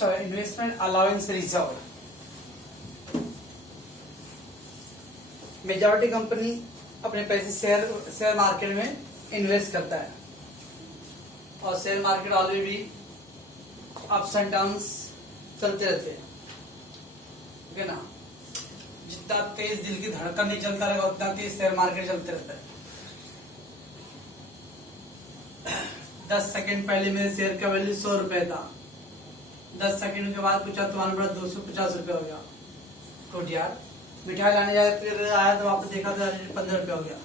चलो investment allowance reserve. Majority company अपने पैसे शेयर मार्केट में इन्वेस्ट करता है और शेयर मार्केट ऑलरेडी भी अप्स एंड डाउन्स चलते रहते हैं, ठीक है ना। जितना तेज दिल की धड़कन नहीं चलता रहेगा उतना तेज शेयर मार्केट चलते रहता है। 10 सेकंड पहले मेरे शेयर का वैल्यू 100 रुपए था, 10 सेकंड के बाद पूछा तुम्हारा बड़ा 250 रुपए हो गया। तो यार मिठाई लाने जाए फिर आया तो वापस देखा तो 15 रुपए हो गया।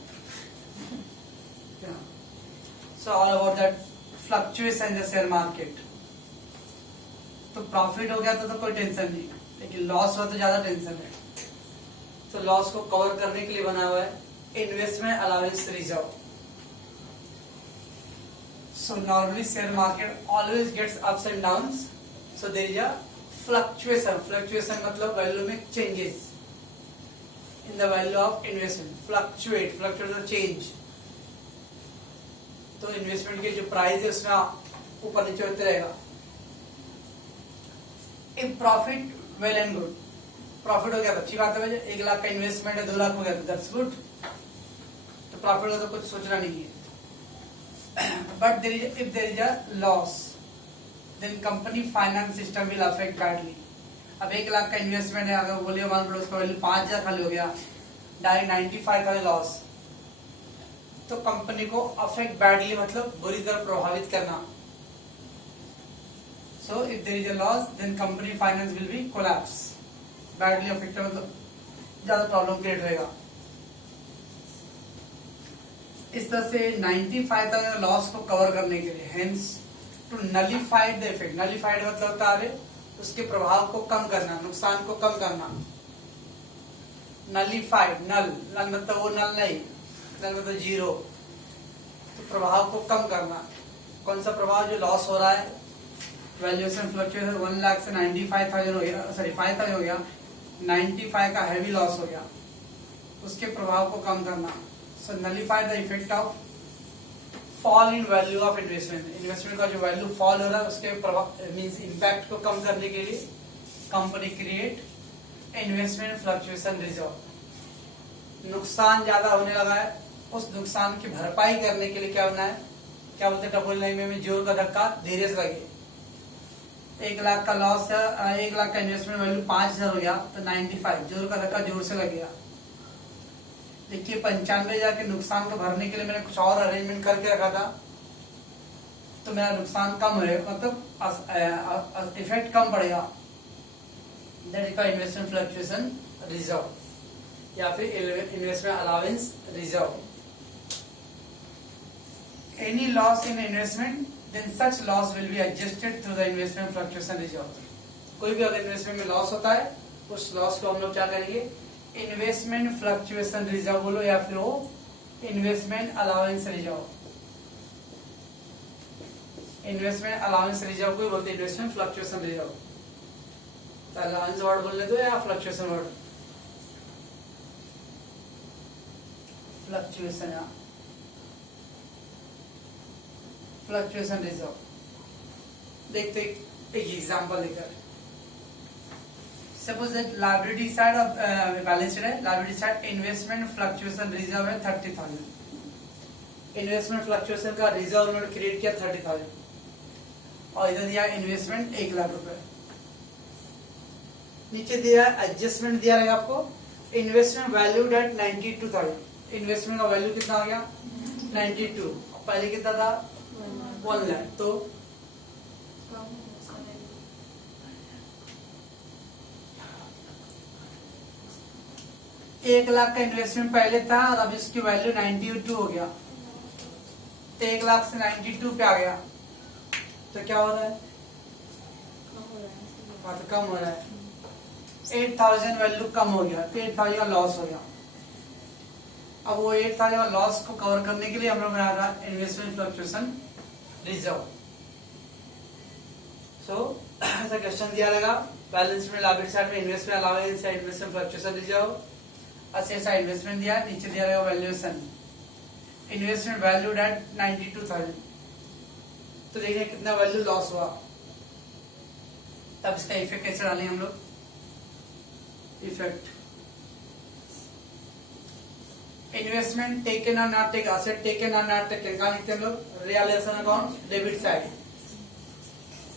So all about that fluctuation in the share market. तो प्रॉफिट हो गया तो कोई टेंशन नहीं, लेकिन लॉस हुआ तो ज्यादा टेंशन है। तो लॉस को कवर करने के लिए बना हुआ है investment allowance reserve. So normally share market always gets ups and downs. So there is a fluctuation. Fluctuation मतलब value में changes in the value of investment. Fluctuate the change. तो इन्वेस्टमेंट के जो प्राइस है उसमें ऊपर नीचे होते रहेगा। If profit well and good. Profit हो गया तो अच्छी बात है भाई, 1 लाख का इन्वेस्टमेंट है 2 लाख हो गया तो दैट्स गुड। तो प्रॉफिट हो तो कुछ सोचना नहीं है। But if there is a loss, then company finance system will affect badly. अब 1 लाख का इन्वेस्टमेंट है, अगर बोलिए मान लो उसका वैल्यू 5,000 खाली हो गया, डायरेक्ट 95 का लॉस, तो कंपनी को अफेक्ट बैडली मतलब बुरी तरह प्रभावित करना। So if there is a loss, then company finance will be collapse. Badly affect मतलब ज्यादा प्रॉब्लम क्रिएट होगा। इस तरह से 95 तक लॉस को कवर करने के लिए, hence to nullified the effect. Nullified मतलब होता है उसके प्रभाव को कम करना, नुकसान को कम करना। नलीफाइड, नल मतलब वो नल नहीं, नल मतलब जीरो। तो प्रभाव को कम करना। कौन सा प्रभाव? जो लॉस हो रहा है, वैल्यूएशन फ्लक्चुएशन 1 लाख से 95,000 हो गया, सॉरी 5,000 हो गया, 95 का हैवी लॉस हो गया, उसके प्रभाव को कम करना। So nullify the effect of fall in value of investment. Investment का जो वैल्यू फॉल हो रहा है उसके प्रभाव मींस इम्पैक्ट को कम करने के लिए company create investment fluctuation reserve. नुकसान ज्यादा होने लगा है, उस नुकसान की भरपाई करने के लिए क्या होना है, क्या बोलते हैं डबल लाइन में जोर का धक्का धीरे से लगे। 1 लाख का लॉस है, 1 लाख का इन्वेस्टमेंट वैल्यू 5,000 हो गया तो 95 जोर का धक्का जोर से लगेगा। देखिए 95,000 के नुकसान को भरने के लिए मैंने कुछ और अरेंजमेंट करके रखा था, तो मेरा नुकसान कम होगा, मतलब इफेक्ट कम पड़ेगा। That is called investment fluctuation reserve या फिर investment allowance reserve. Any loss in investment then such loss will be adjusted through the investment fluctuation reserve. कोई भी अगर इन्वेस्टमेंट में लॉस होता है, उस लॉस को हम लोग क्या करेंगे, इन्वेस्टमेंट फ्लक्चुएशन रिजर्व बोलो या फिर वो investment allowance reserve. Investment allowance reserve को बोलते हैं इन्वेस्टमेंट फ्लक्चुएशन रिजर्व। तो अलाउंस वर्ड बोलने दो या फ्लक्चुएशन वर्ड? फ्लक्चुएशन या फ्लक्चुएशन रिजर्व। देखते एक एग्जांपल लेकर। Suppose that liability side of balance sheet है, liability side investment fluctuation reserve है 30,000। इन्वेस्टमेंट फ्लक्चुएशन का रिजर्व उन्होंने क्रिएट किया 30,000 और इधर दिया इन्वेस्टमेंट 1 लाख रुपए। नीचे दिया एडजस्टमेंट दिया रहेगा आपको इन्वेस्टमेंट वैल्यू एट 92,000। इन्वेस्टमेंट का वैल्यू कितना हो गया 92, पहले कितना था 1 लाख। तो 1 लाख का इन्वेस्टमेंट पहले था और अब इसकी वैल्यू 92 हो गया, तो 1 लाख से 92 पे आ गया, तो क्या हो रहा है, तो कम हो रहा है। 8,000 वैल्यू कम हो गया, तो 8,000 का लॉस हो गया। अब वो 8,000 का लॉस को कवर करने के लिए हम लोग बना रहा है इन्वेस्टमेंट फ्लक्चुएशन रिजर्व। सो ऐसा क्वेश्चन दिया रहेगा, बैलेंस में लायबिलिटी साइड में इन्वेस्टमेंट अलाउंस या इन्वेस्टमेंट फ्लक्चुएशन रिजर्व, ऐसा इन्वेस्टमेंट दिया, नीचे दिया रहेगा वैल्यूएशन, इन्वेस्टमेंट वैल्यूड एट 92,000। तो देखिए कितना वैल्यू लॉस हुआ, तब इसका इफेक्ट कैसे डालेंगे हम लोग? इफेक्ट इन्वेस्टमेंट टेकन और नॉट टेकन, असेट टेकन और नॉट टेकन, कहाँ लिखते हैं हम लोग? Realisation account debit side.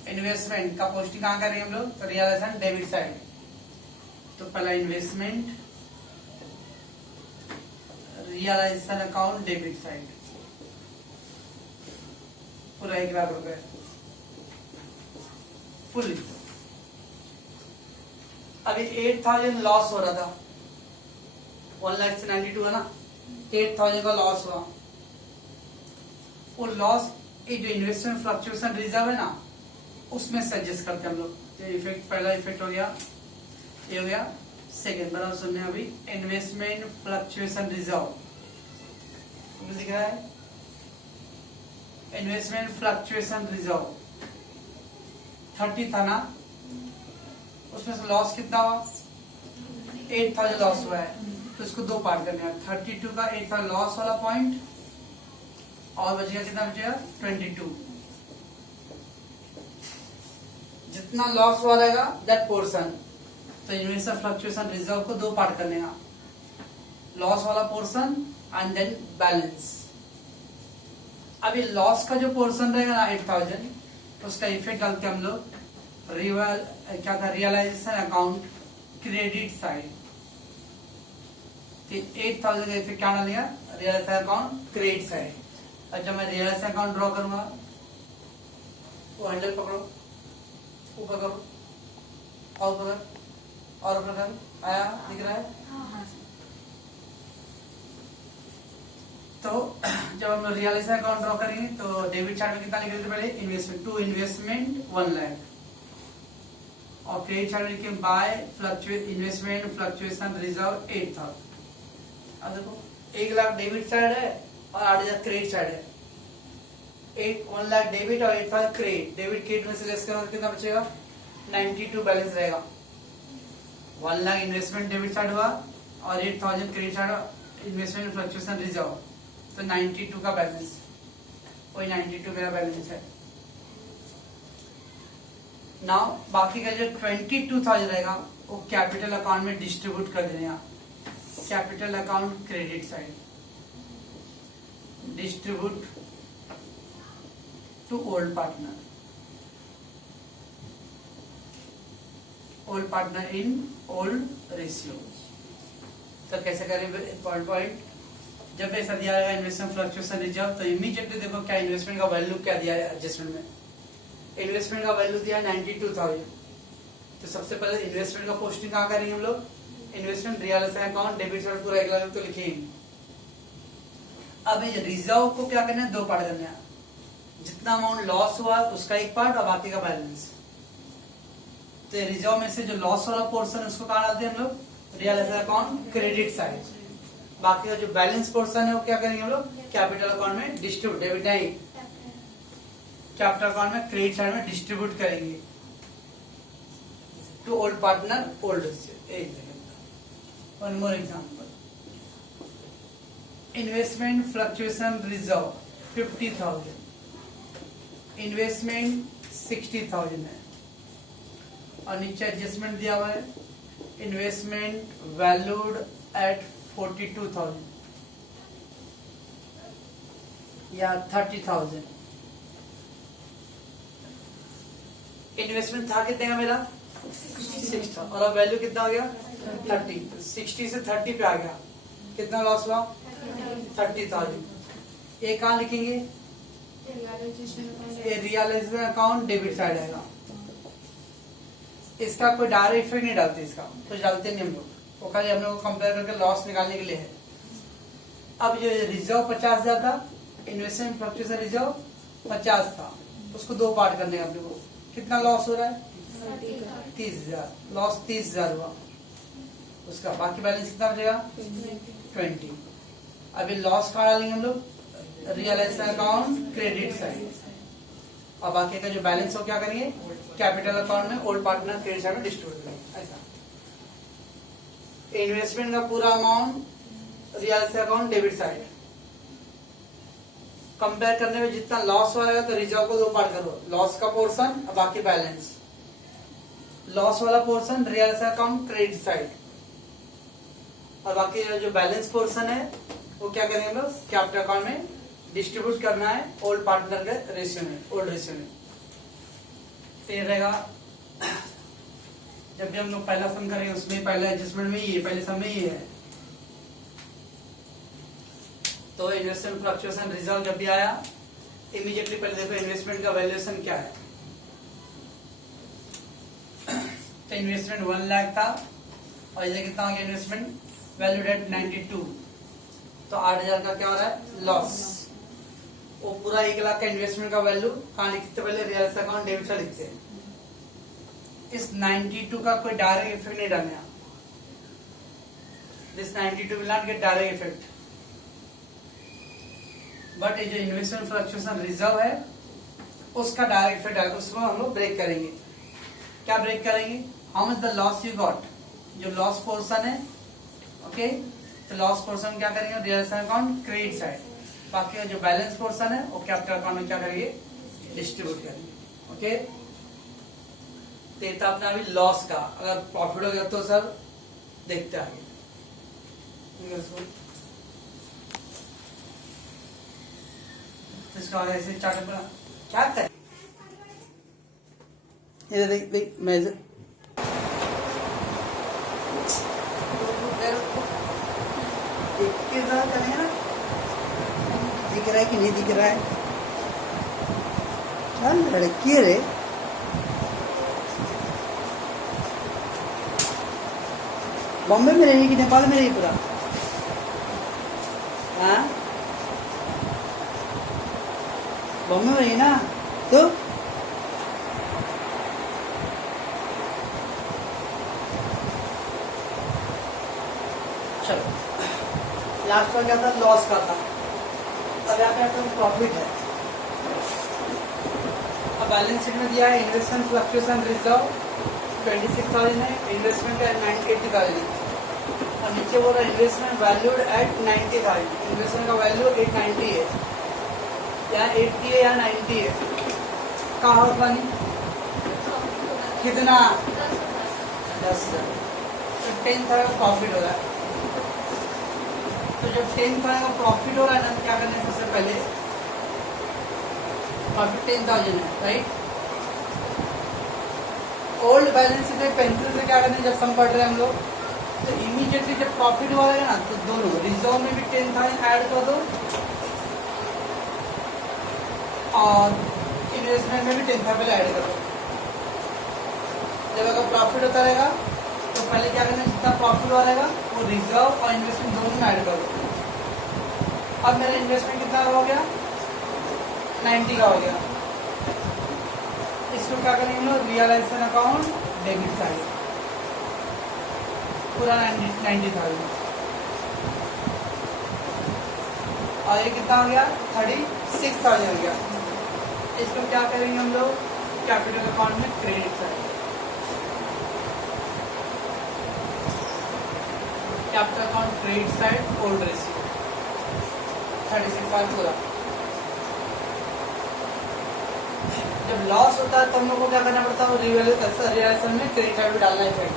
Investment का पोस्टिंग कहाँ करेंगे हम लोग? तो रियलाइजेशन डेबिट साइड। तो पहला investment realisation account debit side, पूरा 1 लाख रुपए फुल। अभी 8000 लॉस हो रहा था, 1,92,000 है ना, 8000 का लॉस हुआ। वो लॉस ये जो इन्वेस्टमेंट फ्लक्चुएशन रिजर्व है ना, उसमें सजेस्ट करते हैं हम लोग। ये इफेक्ट, पहला इफेक्ट हो गया, ये हो गया। सेकेंड बराबर सुनने अभी, इन्वेस्टमेंट फ्लक्चुएशन रिजर्व दिख रहा है। इन्वेस्टमेंट फ्लक्चुएशन रिजर्व 30 था ना, उसमें से लॉस कितना हुआ? 8000 लॉस हुआ है। तो इसको 2 पार्ट करने हैं, 32 का 8000 लॉस वाला पॉइंट, और बचेगा कितना? बचेगा 22। जितना लॉस हुआ रहेगा दैट पोर्शन। तो इन्वेस्टमेंट फ्लक्चुएशन रिजर्व को 2 पार्ट करने का, लॉस वाला पोर्शन एंड देन बैलेंस। अभी लॉस का जो पोर्शन रहेगा ना 8000, उसका इफेक्ट डालते हम लोग क्या था? Realisation account credit side. 8000 का इफेक्ट क्या डालेगा? Realisation account credit side. और जब मैं रियलाइजेशन अकाउंट ड्रॉ करूंगा, वो हैंडल पकड़ो, ऊपर करो, और ऊपर और ऊपर कर, आया दिख रहा है? तो जब हम लोग रियलाइजेशन अकाउंट ड्रॉ करेंगे तो डेबिट साइड में कितना लिख रहे थे पहले? इन्वेस्टमेंट, टू इन्वेस्टमेंट 1 लाख, और क्रेडिट साइड में लिखे बाय इन्वेस्टमेंट फ्लक्चुएशन रिजर्व 8000। अब देखो 1 लाख डेबिट साइड है और 8000 क्रेडिट साइड है। 1 लाख डेबिट और 8000 क्रेडिट। डेबिट क्रेडिट में से लेस करो तो कितना बचेगा? 92 बैलेंस रहेगा। 1 लाख इन्वेस्टमेंट डेबिट साइड हुआ और 8000 credit side investment fluctuation reserve, तो 92 का बैलेंस, वही 92 मेरा बैलेंस है। नाउ बाकी का जो 22,000 रहेगा वो कैपिटल अकाउंट में डिस्ट्रीब्यूट कर देना। Capital account credit side, distribute to old partner, old partner in old ratio. तो कैसे करें? पॉइंट जब ऐसा दिया जाएगा इन्वेस्टमेंट फ्लक्चुएशन रिजर्व, तो इमीडिएटली देखो क्या इन्वेस्टमेंट का वैल्यू क्या दिया है एडजस्टमेंट में। इन्वेस्टमेंट का वैल्यू दिया 92,000। तो सबसे पहले इन्वेस्टमेंट का पोस्टिंग कहाँ करेंगे हम लोग? Investment realisation account debit side पूरा 1 लाख तो लिखेंगे। अब ये रिजर्व को क्या करना है? 2 पार्ट करना है। जितना अमाउंट लॉस हुआ उसका 1 पार्ट और बाकी का बैलेंस। तो रिजर्व में से जो लॉस वाला पोर्शन है उसको कहाँ डालते हैं हम लोग? Realisation account credit side. बाकी का जो बैलेंस पोर्शन है वो क्या करेंगे हम लोग? कैपिटल अकाउंट में डिस्ट्रीब्यूट, डेबिट नहीं, कैपिटल अकाउंट में क्रेडिट साइड में डिस्ट्रीब्यूट करेंगे to old partner old. One more example, investment fluctuation reserve 50,000, investment 60,000 है, और नीचे एडजस्टमेंट दिया हुआ है इन्वेस्टमेंट वैल्यूड एट 42,000 या 30,000। इन्वेस्टमेंट था कितने का मेरा? 6 था, और अब वैल्यू कितना हो गया? 30। 60 से 30 पे आ गया, कितना लॉस हुआ? 30,000। ये कहाँ लिखेंगे? ये रियलाइजेशन अकाउंट डेबिट साइड आएगा। इसका कोई डायरेक्ट इफेक्ट नहीं डालते, इसका कुछ डालते नहीं हम लोग, वो खाली हम लोग को कंपेयर करके लॉस निकालने के लिए है। अब जो रिजर्व 50,000 था, इन्वेस्टमेंट फ्लक्चुएशन रिजर्व 50 था, उसको 2 पार्ट करने का अपने को। कितना लॉस हो रहा है? 30,000। लॉस 30,000 हुआ उसका, बाकी बैलेंस कितना बचेगा? 20। अभी लॉस कहाँ डालेंगे हम लोग? रियलाइजेशन अकाउंट क्रेडिट साइड, और बाकी का जो बैलेंस हो क्या करेंगे? कैपिटल अकाउंट में ओल्ड पार्टनर क्रेडिट साइड में डिस्ट्रीब्यूट करेंगे। ऐसा इन्वेस्टमेंट का पूरा amount realisation account debit side. Compare करने में जितना लॉस होगा तो रिजर्व को 2 पार्ट करो, लॉस का पोर्शन और बाकी बैलेंस। लॉस वाला portion real account credit side, और बाकी जो बैलेंस पोर्शन है वो क्या करेंगे हम लोग कैपिटल अकाउंट में डिस्ट्रीब्यूट करना है ओल्ड पार्टनर के रेशियो में, ओल्ड रेशियो में। तो ये रहेगा जब भी हम लोग पहला सम करेंगे उसमें पहला एडजस्टमेंट में ही है, पहले सम में ही है। तो इन्वेस्टमेंट फ्लक्चुएशन रिजर्व जब भी आया इमीडिएटली पहले देखो इन्वेस्टमेंट का वैल्यूएशन क्या है। तो इन्वेस्टमेंट 1 लाख था और इधर कितना हो गया इन्वेस्टमेंट वैल्यूड एट 92, तो 8,000 का क्या हो रहा है लॉस। वो पूरा 1 लाख का इन्वेस्टमेंट का वैल्यू कहाँ लिखते पहले रियल अकाउंट डेबिट का लिखते हैं। इस 92 का कोई डायरेक्ट इफेक्ट नहीं डालना, this 92 will not get direct effect, but ये जो इन्वेस्टमेंट फ्लक्चुएशन रिजर्व है उसका डायरेक्ट इफेक्ट डाल उसको हम लोग ब्रेक करेंगे। क्या ब्रेक करेंगे, how much the loss you got, जो लॉस पोर्शन है ओके, तो लॉस पोर्शन क्या करेंगे रियल अकाउंट क्रेडिट साइड, बाकी जो बैलेंस पोर्शन है वो कैपिटल अकाउंट में क्या करेंगे डिस्ट्रीब्यूट करेंगे ओके। तो अपना अभी लॉस का, अगर प्रॉफिट हो गया तो सर देखते आगे। इसका ऐसे चार्ट बना क्या करें, ये देख देख मैं करेंगे ना, दिख रहा है कि नहीं दिख रहा है, चल लड़की रे बॉम्बे में रही कि नेपाल में रही पूरा, हाँ बॉम्बे में रही ना तो चलो। लास्ट का क्या था लॉस का था, अब यहाँ पे प्रॉफिट है। अब बैलेंस शीट में दिया है इन्वेस्टमेंट फ्लक्चुएशन रिजर्व 26,000 है, इन्वेस्टमेंट है 80,000, और नीचे बोल रहा है इन्वेस्टमेंट वैल्यूड एट 90,000, इन्वेस्टमेंट का वैल्यू 890 है, यहाँ 80 है यहाँ 90 है, कहाँ हाउस वाली कितना 10,000, तो 10,000 का प्रॉफिट हो रहा है। तो जब 10,000 का प्रॉफिट हो रहा है ना, क्या करना है सबसे पहले प्रॉफिट 10,000 है right, old balance sheet pencil से क्या करना है जब सम पढ़ रहे हैं हम लोग, तो इमीडिएटली जब प्रॉफिट हुआ है ना तो दोनों रिजर्व में भी 10,000 ऐड कर दो और इन्वेस्टमेंट में भी 10,000 पहले ऐड कर दो। जब अगर प्रॉफिट होता रहेगा तो पहले क्या करना है जितना प्रॉफिट हुआ रहेगा वो रिजर्व और इन्वेस्टमेंट दोनों में ऐड कर दो। अब मेरा इन्वेस्टमेंट कितना हो गया 90 का हो गया, इसको क्या करेंगे हम लोग रियलाइजेशन अकाउंट डेबिट साइड पूरा 90,000, और ये कितना हो गया 36,000 हो गया। इसको क्या करेंगे हम लोग कैपिटल अकाउंट में credit side, capital account credit side old ratio 36,000 पूरा। जब लॉस होता है तो हम लोग को क्या करना पड़ता है रियलाइजेशन में क्रेडिट साइड भी डालना है,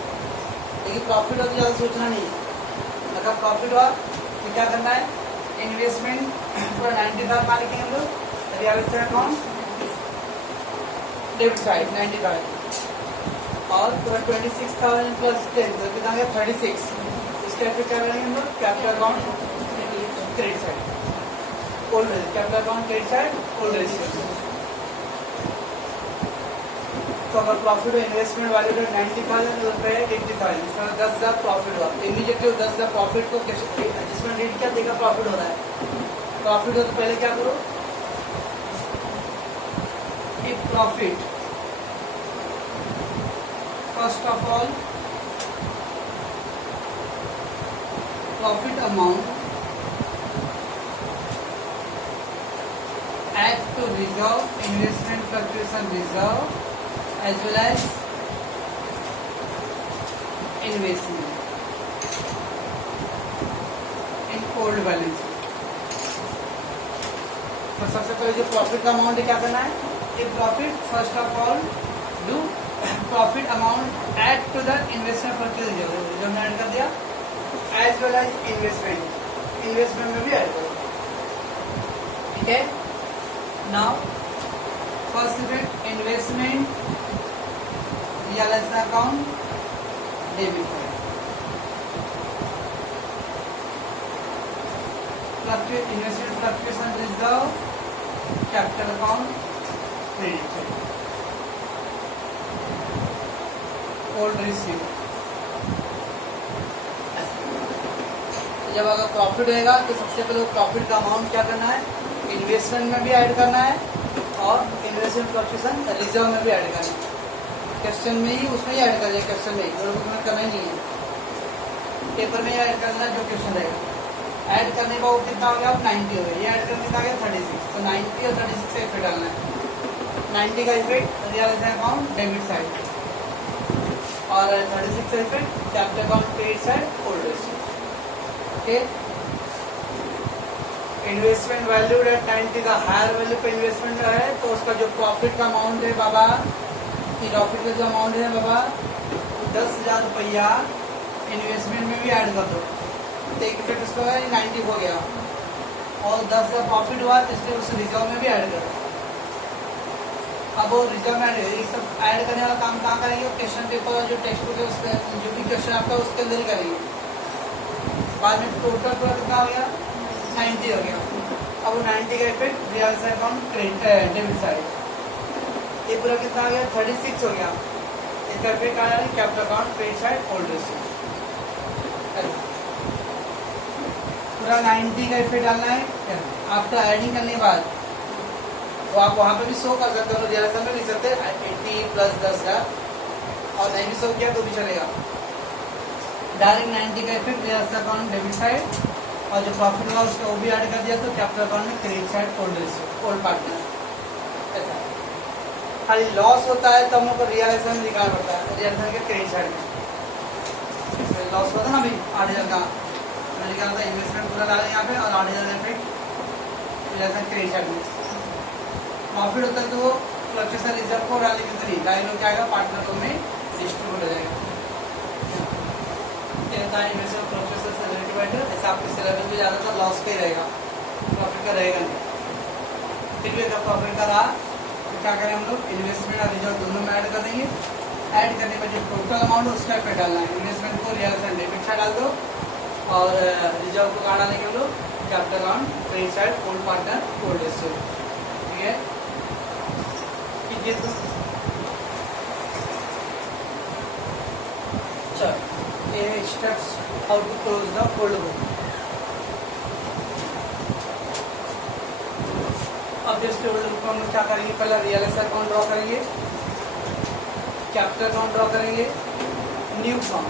लेकिन प्रॉफिट हो तो ज़्यादा सोचना नहीं है। अगर प्रॉफिट हुआ तो क्या करना है इन्वेस्टमेंट पूरा 90,000 मान लिखेंगे हम लोग, रियलाइजेशन अकाउंट डेबिट साइड 90,000 और पूरा 26,000 प्लस 10 तो कितना गया 36, इसका फिर क्या करेंगे हम लोग capital account credit side old capital account credit side old ratio. तो अगर प्रॉफिट इन्वेस्टमेंट वैल्यू है 90,000 तो 80,000, इसका 10,000 प्रॉफिट हुआ, इमीडिएटली 10,000 प्रॉफिट को एडजस्टमेंट रेट क्या देगा प्रॉफिट हो रहा है, प्रॉफिट हो तो पहले क्या करो if profit first of all profit amount add to reserve investment fluctuation reserve as well as investment in old balance sheet। तो सबसे पहले जो प्रॉफिट का अमाउंट है क्या करना है, if profit first of all do profit amount add to the investment purchase जो हमने ऐड कर दिया, एज वेल एज इन्वेस्टमेंट में भी ऐड करो। ठीक है, now first effect investment realisation account debit side, investment fluctuation reserve capital account credit side, old receive. जब अगर प्रॉफिट होगा तो सबसे पहले प्रॉफिट का अमाउंट क्या करना है, इन्वेस्टमेंट में भी ऐड करना है और इन्वेस्टमेंट फ्लक्चुएशन रिजर्व में भी ऐड करना है। क्वेश्चन में ही उसमें ही ऐड कर दिया, क्वेश्चन में नोटबुक में करना ही नहीं है, पेपर में ही ऐड करना है जो क्वेश्चन रहेगा। ऐड करने का वो कितना हो गया, अब 90 हो गया, ये ऐड करने का आ गया 36, तो 90 और 36 का इफेक्ट डालना है। 90 का effect realisation account debit side और 36 का effect capital account credit side old receive. Okay, investment valued at 90 का हायर वैल्यू पे इन्वेस्टमेंट है तो उसका जो प्रॉफिट का अमाउंट है बाबा, प्रॉफिट का जो अमाउंट है बाबा 10,000 रुपया इन्वेस्टमेंट में भी ऐड कर दो, तो एक इफेक्ट उसका 90 हो गया और 10,000 प्रॉफिट हुआ तो इसलिए उस रिजर्व में भी ऐड करो। अब वो रिजर्व में ये सब ऐड करने वाला काम कहाँ करेंगे, क्वेश्चन पेपर जो टेक्स्ट बुक है उसके जो भी क्वेश्चन आपका उसके अंदर ही करेंगे। बाद में टोटल पूरा कितना हो गया, 90 हो गया। अब वो 90 का effect realisation account debit side, ये पूरा कितना आ गया 36 हो गया, इसका इफेक्ट आ रहा है capital account credit side old receive. पूरा 90 का इफेक्ट डालना है। आफ्टर एडिंग करने के बाद तो आप वहाँ पे भी शो कर सकते हो, रियलाइजेशन में लिख सकते हैं 80 प्लस 10,000 और नहीं भी शो किया तो भी चलेगा। डायरेक्ट 90 का effect realisation account debit side और जो प्रॉफिट हुआ उसका वो भी ऐड कर दिया तो कैपिटल अकाउंट में credit side old receive old partner. ऐसा खाली लॉस होता है तो हम लोग को रियलाइजेशन निकालना पड़ता है, रियलाइजेशन के क्रेडिट साइड में लॉस होता है ना अभी 8,000 का मैंने क्या होता है, इन्वेस्टमेंट पूरा डालें यहाँ पे और 8,000 का इफेक्ट रियलाइजेशन क्रेडिट साइड में। प्रॉफिट होता है तो फ्लक्चुएशन रिजर्व को डालने की जरूरत डायरेक्ट हो जाएगा, पार्टनरों में डिस्ट्रीब्यूट हो जाएगा। इन्वेस्टमेंट फ्लक्चुएशन से रिलेटेड आइटम ऐसा आपके सिलेबस में ज़्यादातर लॉस का ही रहेगा, प्रॉफिट का रहेगा नहीं। फिर भी अगर प्रॉफिट का रहा तो क्या करें हम लोग, इन्वेस्टमेंट और रिजर्व दोनों में ऐड कर देंगे। ऐड करने पर जो टोटल अमाउंट है उसका इफेक्ट डालना है, इन्वेस्टमेंट को रियलाइजेशन डेबिट साइड डाल दो और रिजर्व को कहाँ डालेंगे हम लोग, capital account credit side old partner old receive. ठीक है, कीजिए तो चलो ये steps how to close the old book. अब जैसे ओल्ड बुक हम लोग क्या करेंगे, पहले रियलाइजेशन अकाउंट ड्रॉ करेंगे, कैपिटल अकाउंट ड्रॉ करेंगे, न्यू फॉर्म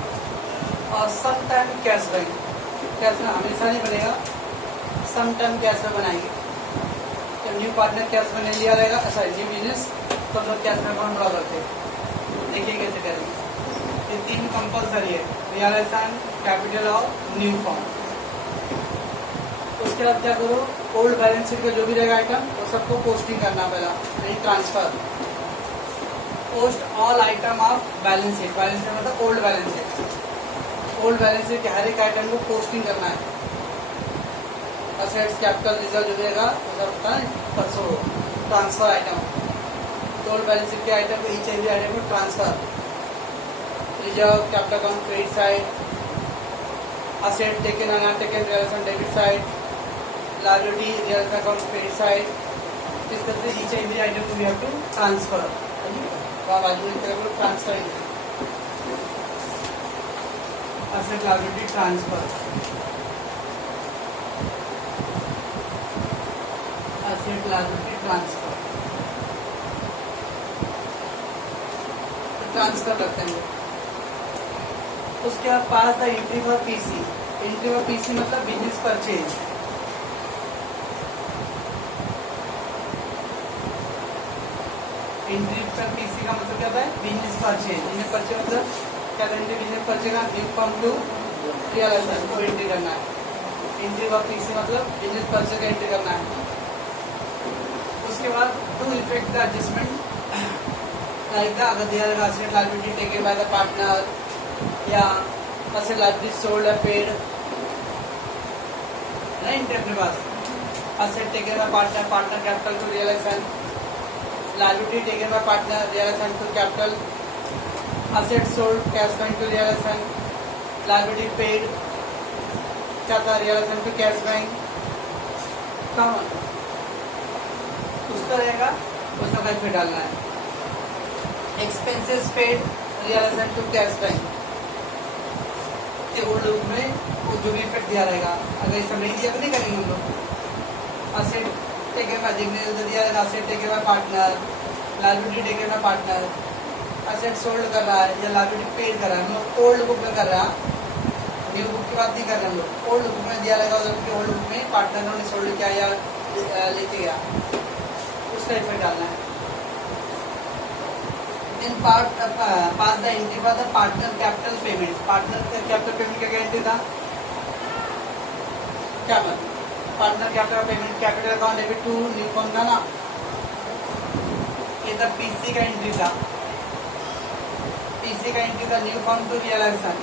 और some time cash bank. Cash में हमेशा नहीं बनेगा, सम टाइम कैश में बनाएंगे। जब न्यू पार्टनर कैश में नहीं लिया रहेगा, ऐसा न्यू बिजनेस तो हम लोग कैश में अकाउंट ड्रॉ करते हैं। देखिए कैसे करेंगे, ये 3 कंपल्सरी है, रियलाइजेशन, कैपिटल और न्यू फॉर्म। उसके बाद क्या करो, ओल्ड बैलेंस शीट का जो भी रहेगा आइटम वो सबको पोस्टिंग करना पहला, नहीं transfer. Post all item of balance sheet, balance sheet मतलब old balance sheet, old balance sheet के हर एक आइटम को पोस्टिंग करना है। असेट्स कैपिटल रिजर्व जो रहेगा वो सब होता है परसों ट्रांसफर आइटम, तो ओल्ड बैलेंस शीट के आइटम को ईच एवरी आइटम को transfer, reserve capital account credit side, asset taken और not taken realisation debit side, liability realisation account credit side. इस तरह से ईच एवरी आइटम को वी हैव टू ट्रांसफर, बाजू में transfer asset liability transfer, asset liability transfer, transfer करते हैं। उसके बाद pass the entry for PC, entry for PC मतलब बिजनेस परचेज। एंट्री पर पीसी का मतलब क्या होता है, बिजनेस परचेज। बिजनेस परचेज मतलब क्या करेंगे, बिजनेस परचेज का न्यू फॉर्म टू रियलाइजेशन को एंट्री करना है। एंट्री फॉर पीसी मतलब बिजनेस परचेज का एंट्री करना है। उसके बाद to effect the adjustment like अगर दिया रहेगा asset liability taken by the partner या असेट लायबिलिटी सोल्ड या पेड है इनके अपने पास asset taken by partner partner capital to realisation liability taken by partner realisation to capital asset sold cash bank to realisation liability paid क्या था realisation to cash bank common उसका रहेगा उसका कहीं पे डालना है expenses paid realisation to cash bank old loop में वो जो भी इफेक्ट दिया रहेगा अगर ये सब नहीं दिया तो नहीं करेंगे हम लोग असेट टेकन बाय देखने तो दिया रहेगा asset taken by partner liability taken by partner asset sold कर रहा है या लायबिलिटी पेड कर रहा है हम लोग ओल्ड बुक में कर रहा है न्यू बुक की बात नहीं कर रहे हम लोग ओल्ड बुक में दिया रहेगा उधर ओल्ड बुक में पार्टनरों ने सोल्ड किया या लेके गया उसका इफेक्ट डालना है in part pass the entry for the partner capital payment partner capital payment का गारंटी था क्या मतलब partner capital payment capital account debit to new form था ना ये तब पीसी का एंट्री था पीसी का एंट्री था new form to realisation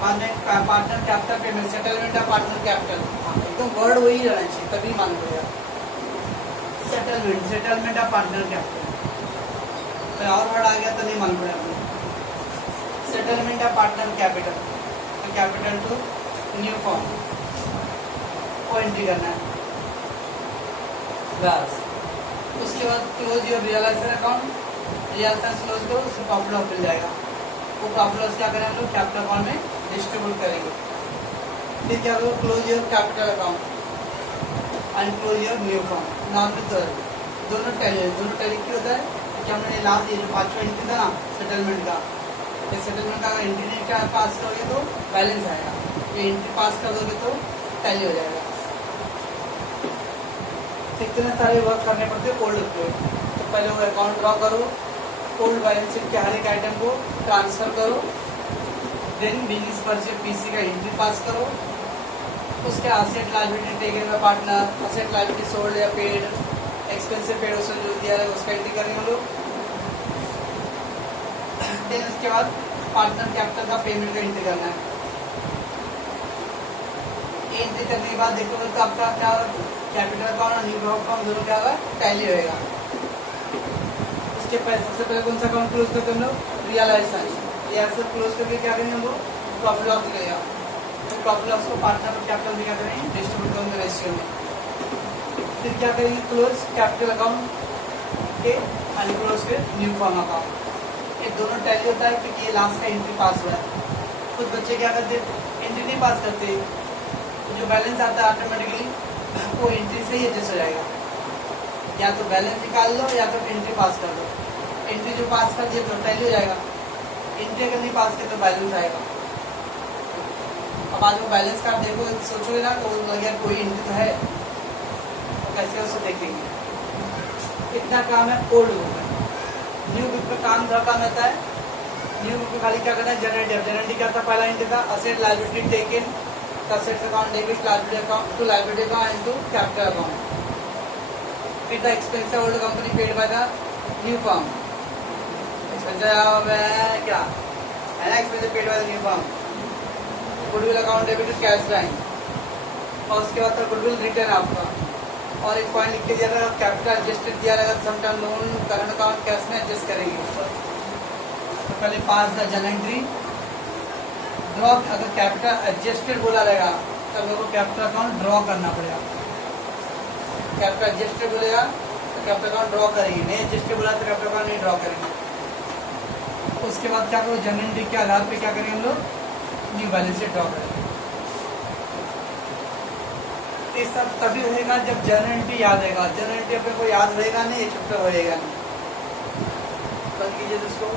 partner capital payment settlement of partner capital एकदम वर्ड वही रहना चाहिए तभी मान लो सेटलमेंट ऑफ पार्टनर कैपिटल और वर्ड आ गया तो नहीं मान पड़े settlement of partner capital capital to new form को एंट्री करना है बस उसके बाद close your realisation account realisation close करो उससे प्रॉफिट लॉस मिल जाएगा वो प्रॉफिट लॉस क्या करें हम लोग कैपिटल अकाउंट में डिस्ट्रीब्यूट करेंगे फिर क्या करो close your capital account and close your new form नाम में दोनों टैली की होता है कि हमने लास्ट ये जो 5वां एंट्री था ना सेटलमेंट का ये सेटलमेंट का अगर एंट्री नहीं क्या पास करोगे तो बैलेंस आएगा ये एंट्री पास कर दोगे तो टैली हो जाएगा इतने सारे वर्क करने पड़ते हैं ओल्ड पे तो पहले वो अकाउंट ड्रॉ करो ओल्ड बैलेंस शीट के हर एक आइटम को ट्रांसफर करो देन बिजनेस परचेज पीसी का एंट्री पास करो उसके asset liability taken by partner asset liability sold या पेड एक्सपेंसिव पेड उसमें जो दिया है उसका एंट्री करेंगे हम लोग देन उसके बाद पार्टनर कैपिटल का पेमेंट का एंट्री करना है एंट्री करने के बाद देखो तो आपका क्या कैपिटल अकाउंट और न्यू अकाउंट दोनों क्या होगा टैली होएगा उसके पहले सबसे पहले कौन सा अकाउंट क्लोज करते हैं हम लोग रियलाइजेशन क्लोज करके क्या करेंगे हम लोग प्रॉफिट लॉस निकलेगा तो प्रॉफिट लॉस को पार्टनर और कैपिटल में क्या करेंगे डिस्ट्रीब्यूट करेंगे रेशियो में फिर क्या करेंगे क्लोज कैपिटल अकाउंट के एंड क्लोज फिर न्यू फॉर्म अकाउंट ये दोनों टैली होता है क्योंकि ये लास्ट का एंट्री पास हुआ है कुछ बच्चे क्या करते एंट्री नहीं पास करते तो जो बैलेंस आता है ऑटोमेटिकली वो एंट्री से ही एडजस्ट हो जाएगा या तो बैलेंस निकाल लो या तो एंट्री पास कर दो एंट्री जो पास कर दिए तो टैली हो जाएगा एंट्री अगर नहीं पास किया तो बैलेंस आएगा अब आज वो बैलेंस का आप देखो सोचोगे ना तो लगेगा कोई एंट्री तो है कैसे उसको देखेंगे कितना काम है ओल्ड बुक में न्यू बुक में काम थोड़ा कम रहता है न्यू बुक में खाली क्या करना है जनरेटिव क्या था पहला एंट्री था asset liability taken assets account debit liability account to liability account and to capital account फिर the expense old company paid by the new firm expense क्या है ना expense paid by the new firm goodwill account debit to cash bank और उसके बाद goodwill return आपका और एक पॉइंट लिख के दिया था कैपिटल एडजस्टेड दिया रहेगा sometime loan current account cash में एडजस्ट करेंगे तो पहले पास द जर्नल एंट्री ड्रॉ अगर कैपिटल एडजस्टेड बोला रहेगा तो लोगों को कैपिटल अकाउंट ड्रॉ करना पड़ेगा कैपिटल एडजस्टेड बोलेगा तो कैपिटल अकाउंट ड्रॉ करेंगे नहीं एडजस्टेड बोला तो कैपिटल अकाउंट नहीं ड्रॉ करेंगे उसके बाद क्या करो जर्नल एंट्री के आधार पे क्या करेंगे हम लोग न्यू बैलेंस शीट ड्रॉ करेंगे ये सब तभी होएगा जब जर्नल एंट्री याद रहेगा जर्नल एंट्री अपने को याद रहेगा नहीं छुट्टा होएगा नहीं बंद कीजिए इसको